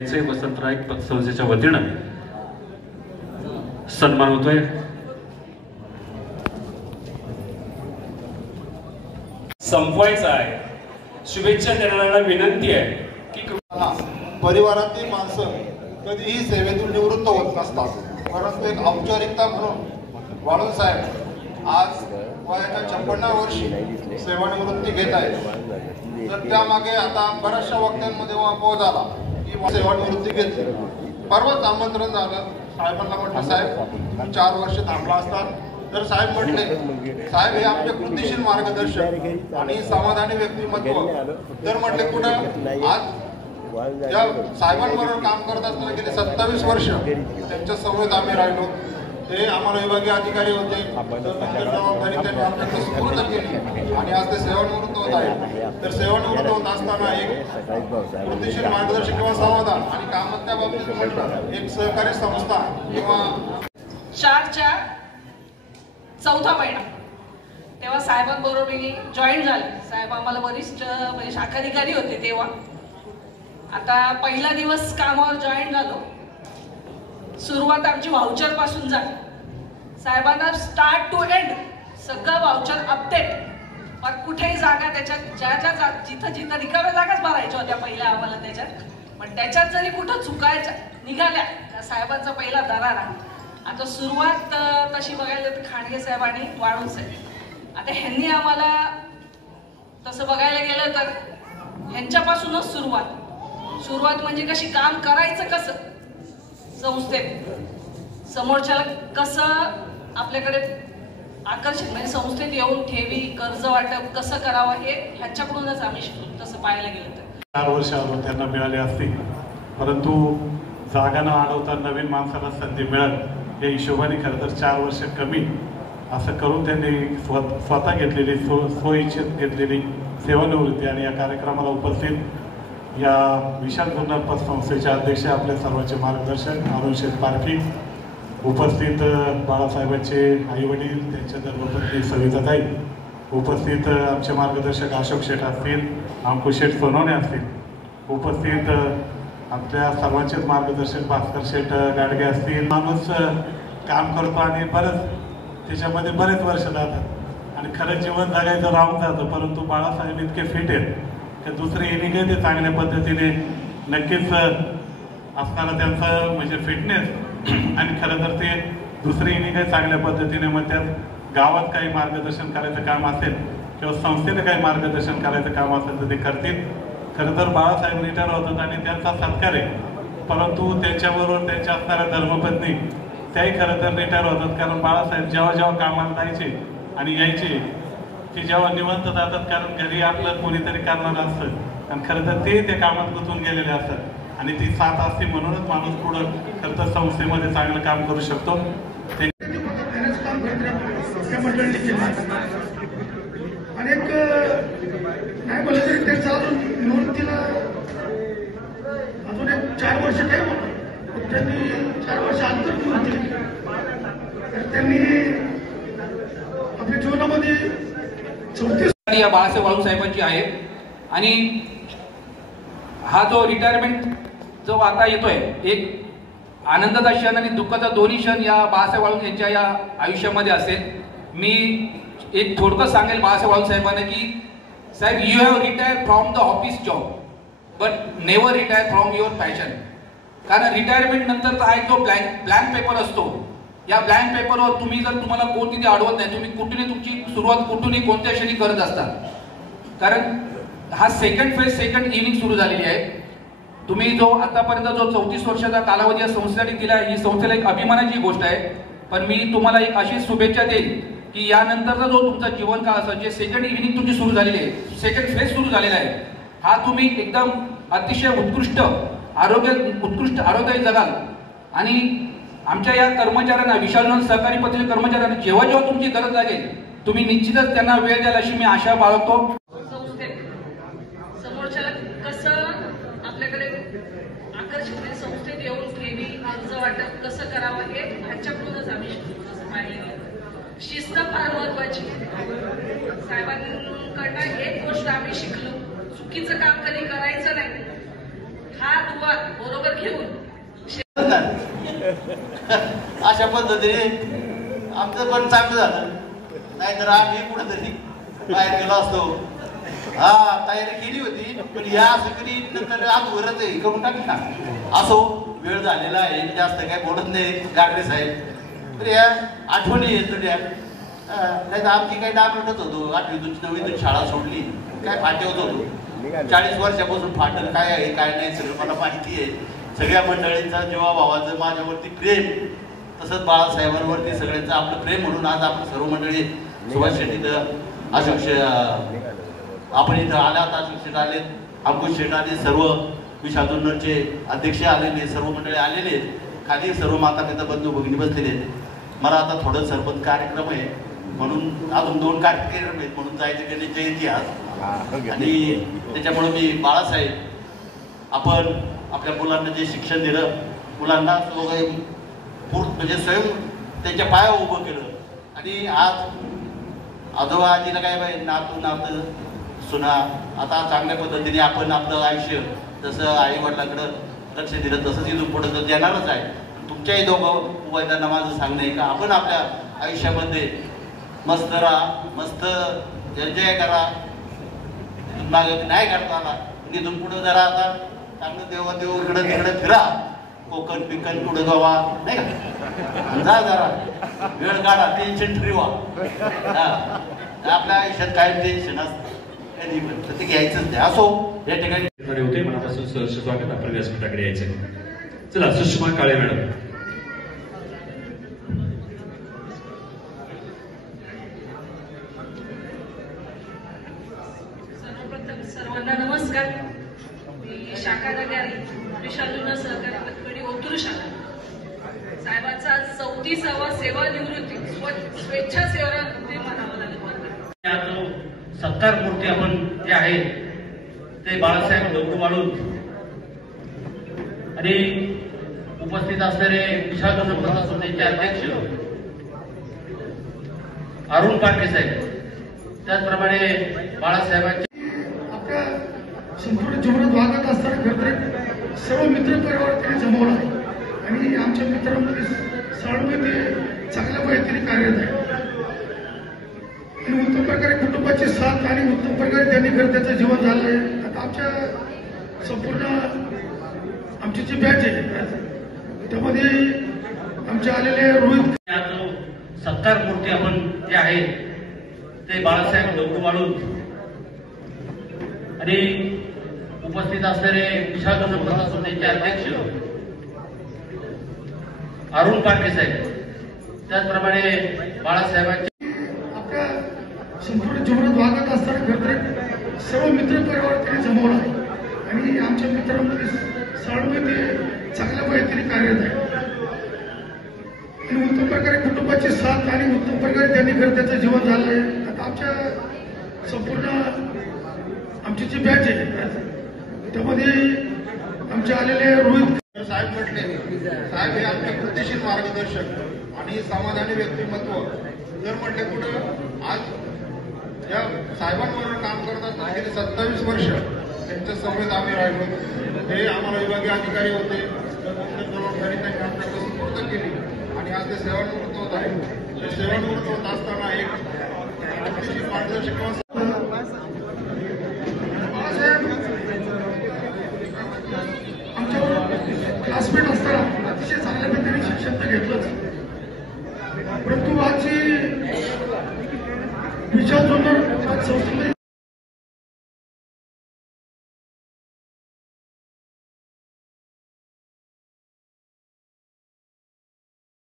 वसंतराय पतसंस्थेच्या वतीनं सन्मान होतोय। संपवायचा आहे। शुभेच्छा देणाऱ्यांना विनंती आहे की परिवारातील माणसं कधीही सेवेतून निवृत्त होत नसतात, परंतु एक औपचारिकता म्हणून वाळूंज साहेब आज वयाच्या 56व्या वर्षी सेवानिवृत्ती घेत आहेत। तर त्यामागे आता बऱ्याचशा वक्त्यांमध्ये वाद झाला की सेवानिवृत्ती घेतली। परवाच आमंत्रण झालं, साहेबांना म्हटलं साहेब 4 वर्ष थांबला असतात, तर साहेब म्हटले साहेब हे आपले कृतीशील मार्गदर्शक आणि समाधानी व्यक्तिमत्व। तर म्हटले कुठं आज या साहेबांबरोबर काम करत असताना गेले 27 वर्ष त्यांच्या समवेत आम्ही राहिलो। ते आम्हाला विभागीय अधिकारी होते, जबाबदारी त्यांनी आमच्याकडे सुपूर्द केली आणि आज ते सेवानिवृत्त होत आहेत। तर सेवानिवृत्त होत असताना एक कृतीशील मार्गदर्शक किंवा समाधान आणि कामाच्या बाबतीत म्हटलं एक सहकारी संस्था किंवा 4च्या 4था महिना तेव्हा साहेबांबरोबर मी जॉईन झाले। साहेब आम्हाला वरिष्ठ म्हणजे शाखाधिकारी होते तेव्हा। आता पहिला दिवस कामावर जॉईन झालो, सुरुवात आमची व्हाउचर पासून झाली। साहेबांना स्टार्ट टू एंड सगळं व्हाउचर अपडेट, पण कुठेही जागा त्याच्यात ज्या जिथं जिथं रिकाम्या जागाच भरायच्या होत्या पहिल्या आम्हाला त्याच्यात, पण त्याच्यात जरी कुठं चुकायच्या निघाल्या त्या साहेबांचा पहिला दरारा। आता सुरुवात तशी बघायला तर खांडगे साहेब आणि वाळूंज साहेब, आता ह्यांनी आम्हाला तसं बघायला गेलं तर ह्यांच्यापासूनच सुरुवात म्हणजे कशी काम करायचं कसं संस्थेत, समोरच्याला कसं आपल्याकडे आकर्षित म्हणजे संस्थेत येऊन ठेवी कर्ज वाटप कसं करावं हे ह्यांच्याकडूनच आम्ही शिकलो। तसं पाहायला गेलं तर 4 वर्ष त्यांना मिळाले असते, परंतु जागा न अडवता नवीन माणसाला संधी मिळाल या हिशोबाने खरं तर 4 वर्ष कमी असं करून त्यांनी स्वतः घेतलेली स्वइच्छित घेतलेली सेवानिवृत्ती। आणि या कार्यक्रमाला उपस्थित या विशाल जुन्नर पतसंस्थेचे अध्यक्ष आपले सर्वांचे मार्गदर्शक अरुणशेठ पारखी, उपस्थित बाळासाहेबांचे आईवडील त्यांच्या धर्मपत्नी सविताताई, उपस्थित आमचे मार्गदर्शक अशोक शेठ असतील, अंकुश शेठ सोनवणे असतील, उपस्थित आपल्या सर्वांचेच मार्गदर्शक भास्कर शेठ गाडगे असतील। माणूस काम करतो आणि त्याच्यामध्ये बरेच वर्ष जातात आणि खरं जीवन जगायचं राहून जातं, परंतु बाळासाहेब इतके फिट आहेत की दुसरी इनिंग आहे ते चांगल्या पद्धतीने नक्कीच असणारा त्यांचं म्हणजे फिटनेस आणि खरं तर ते दुसरी इनिंग आहे चांगल्या पद्धतीने मग त्यात गावात काही मार्गदर्शन करायचं काम असेल किंवा संस्थेने काही मार्गदर्शन करायचं काम असेल तर ते करतील। खरं तर बाळासाहेब रिटायर होतात आणि त्यांचा सत्कार आहे, परंतु त्यांच्याबरोबर त्यांच्या असणाऱ्या धर्मपत्नी त्याही खरं तर रिटायर होतात, कारण बाळासाहेब जेव्हा जेव्हा कामाला जायचे आणि यायचे ते जेव्हा निवंत जातात, कारण घरी आपलं कोणीतरी करणार असतं आणि खरं तर ते त्या कामात गुंतून गेलेले असतात आणि ती साथ असते म्हणूनच माणूस पुढं खरं तर संस्थेमध्ये चांगलं काम करू शकतो। अनेक नाही बोललं तरी त्यांचा अजून निवृत्तीला अजून एक 4 वर्ष टाईम होतं, त्यांनी 4 वर्ष अंतर निवृत्ती केली। त्यांनी आपल्या जीवनामध्ये 34 या बाळासाहेब वाळूंज साहेबांची आहे। आणि हा जो रिटायरमेंट जो आता येतोय एक आनंदाचा क्षण आणि दुःखाचा दोन्ही क्षण या बाळासाहेब वाळूंज यांच्या या आयुष्यामध्ये असेल। मी एक थोडकं सांगेल बाळासाहेब वाळूंज साहेबांना की साहेब you have retire from the office job but never retire from your passion. कारण रिटायरमेंट नंतरचा एक जो ब्लँक पेपर असतो, या ब्लँक पेपरवर तुम्ही जर तुम्हाला कोण तिथे अडवत नाही, तुम्ही कुठूनही तुमची सुरुवात कुठूनही कोणत्या क्षणी करत असता। कारण हा सेकंड इनिंग सुरू झालेली आहे। तुम्ही जो आतापर्यंत जो 34 वर्षाचा कालावधी या संस्थेसाठी दिला ही संस्थेला एक अभिमानाची गोष्ट आहे। पण मी तुम्हाला एक अशी शुभेच्छा देईन की यानंतरचा जो तुमचा जीवनकाळ असेल, जे सेकंड इनिंग तुमची सुरू झालेली आहे, सेकंड फेज सुरू झालेला आहे, हा तुम्ही एकदम अतिशय उत्कृष्ट आरोग्य जगाल। आणि आमच्या या कर्मचाऱ्यांना विशाल जुन्नर सहकारी पत्रिका कर्मचाऱ्यांना जेव्हा जेव्हा तुमची गरज लागेल तुम्ही निश्चितच त्यांना वेळ द्याल अशी मी आशा बाळगतो। समोरच्याला कसं आपल्याकडे आकर्षित म्हणजे संस्थेत येऊन ठेवी कर्ज वाटप कसं करावं हे ह्यांच्याकडूनच आम्ही शिकलो। तसं पाहिलं गेलं शिस्त फार महत्वाची। साहेबांकडनं एक गोष्ट आम्ही शिकलो, चुकीचं काम कधी करायचं नाही। हात वर बरोबर घेऊन अशा पद्धतीने आमचं पण चांगलं झालं, नाहीतर आम्ही कुठेतरी बाहेर गेलो असतो. हा तयारी केली होती, पण या असं कधी नंतर आज वरच आहे करून टाकली ना. असो, वेळ झालेला आहे, जास्त काय बोलत नाही गाडगे साहेब. तर या आठवणी येत त्या नाही तर आमची काही डागटच होतो. 8वीतून 9वीतून शाळा सोडली, काय फाटे होतो. 40 वर्षापासून फाटल काय आहे काय नाही सगळं मला माहिती आहे. सगळ्या मंडळींचा जीवाभावाचं माझ्यावरती प्रेम, तसंच बाळासाहेबांवरती सगळ्यांचं आपलं प्रेम म्हणून आज आपण सर्व मंडळी सुभाष शेट्टी अशोक आपण इथं आल्यात, अशोक शेट आलेत, अंकुश शेट आले, सर्व विषादूनचे अध्यक्ष आलेले, सर्व मंडळी आलेले, खाली सर्व माता पिता बंधू भगिनी बसलेले आहेत. मला आता थोडं सरपंच कार्यक्रम आहे म्हणून अजून 2 कार्यक्रम आहेत म्हणून जायचे गेले जयंती आज. आणि त्याच्यामुळे मी बाळासाहेब आपण आपल्या मुलांना जे शिक्षण दिलं, मुलांना म्हणजे स्वयं त्यांच्या पायावर उभं केलं. आणि आज आजोबा आजीला काय बाई नातू नातं सुना आता चांगल्या पद्धतीने आपण आपलं आयुष्य जसं आई वडिलांकडं लक्ष दिलं तसंच इथून पुढे तर देणारच आहे. तुमच्याही दोघं उभयतांना माझं सांगणं आहे का आपण आपल्या आयुष्यामध्ये मस्त राहा, मस्त एन्जॉय करा. मागे नाही करता आला इथून पुढे जरा आता चांगलं देव इकडं तिकडे फिरा, कोकण पिकन पुढे जावा नाही का, जा जरा वेळ काढा, टेन्शन फ्री व्हा. आपल्या आयुष्यात काय टेन्शन असतं ते घ्यायचंच नाही. असो, या ठिकाणी होते मनापासून सहर्ष स्वागत. आपण व्यासपीठाकडे यायचं. चला, सुषमा काळे मॅडम. सर्वप्रथम सर्वांना नमस्कार. मी शाखा अधिकारी विशालून सहकारी पतकडी ओतूर शाखा. साहेबांचा 34वा सेवा निवृत्ती स्वेच्छा सेवा म्हणावं लागेल. सत्कार मूर्ती आपण जे आहे ते बाळासाहेब डोकू वाळून आणि उपस्थित असणारे विशाल संस्थेचे अध्यक्ष अरुण पारखे साहेब, त्याचप्रमाणे बाळासाहेबांचे आपल्या संपूर्ण जीवनात वागत असताना खरंतर सर्व मित्र परिवार त्यांनी जमवला आहे आणि आमच्या मित्रांमध्ये सर्वांमध्ये चांगल्या पद्धतीने कार्यरत आहे. आणि उत्तम प्रकारे कुटुंबाची साथ आणि उत्तम प्रकारे त्यांनी खरं त्याचं जीवन झालं आहे. आता आमच्या संपूर्ण आमची जी बॅच आहे त्यामध्ये आमचे आलेले रोहित सत्कार मूर्ती आपण जे आहे ते बाळासाहेब डोकू वाळून आणि उपस्थित असणारे विशाल संस्थेचे अध्यक्ष अरुण पारखे साहेब, त्याचप्रमाणे बाळासाहेबांचे संपूर्ण जीवनात वागत असताना खरंतर सर्व मित्र परिवार त्यांनी जमवला आहे आणि आमच्या मित्रांमध्ये सर्वांमध्ये चांगल्या पद्धतीने कार्यरत आहे. आणि उत्तम प्रकारे कुटुंबाची साथ आणि उत्तम प्रकारे त्यांनी खरं त्याचं जीवन झालं आहे. आता आमच्या संपूर्ण आमची जी बॅच आहे त्यामध्ये आमचे आलेले रोहित साहेब म्हटले, साहेब हे आमचे कृतीशील मार्गदर्शक आणि समाधानी व्यक्तिमत्व. जर म्हटले कुठं आज या साहेबांबरोबर काम करत असताना गेली 27 वर्ष त्यांच्या समवेत आम्ही राहिलो. हे आम्हाला विभागीय अधिकारी होते, जबाबदारी त्यांनी आमच्याकडे सुपूर्द केली आणि आज ते सेवानिवृत्त होत आहे. ते सेवानिवृत्त होत असताना एक कृतीशील मार्गदर्शक आमच्यावर क्लासमेट असताना अतिशय चांगल्या पद्धतीने शिक्षण तर घेतलंच, परंतु आजची विचार संस्थेमध्ये